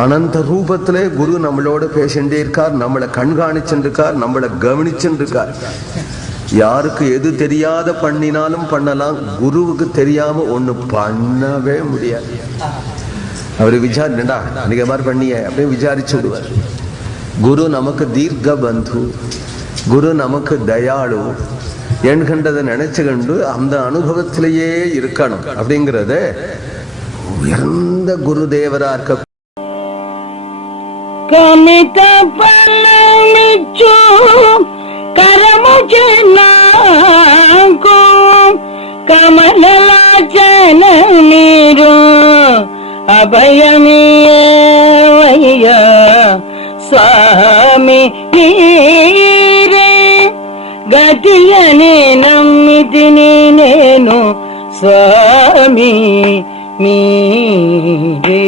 அனந்த ரூபத்திலே குரு நம்மளோட பேசிட்டே இருக்கார், நம்மளை கண்காணிச்சுருக்கார், நம்மளை கவனிச்சுருக்கார். யாருக்கு எது தெரியாத பண்ணினாலும் பண்ணலாம், குருவுக்கு தெரியாம ஒண்ணு பண்ணவே முடியாது. அவரு விசாரிடா அன்னைக்கு மாதிரி பண்ணிய அப்படின்னு விசாரிச்சு விடுவார். குரு நமக்கு தீர்க்க பந்து, குரு நமக்கு தயாளு என்கின்றதை நினைச்சுக்கண்டு அந்த அனுபவத்திலேயே இருக்கணும். அப்படிங்கிறத உயர்ந்த குருதேவரா இருக்க கமித பலமிச்சு கரமுஜனாகோ கமலலாச்சன நீரு அபயமிய స్వామి నీరే గతియనే నమ్మితిని నేను స్వామి మీరే.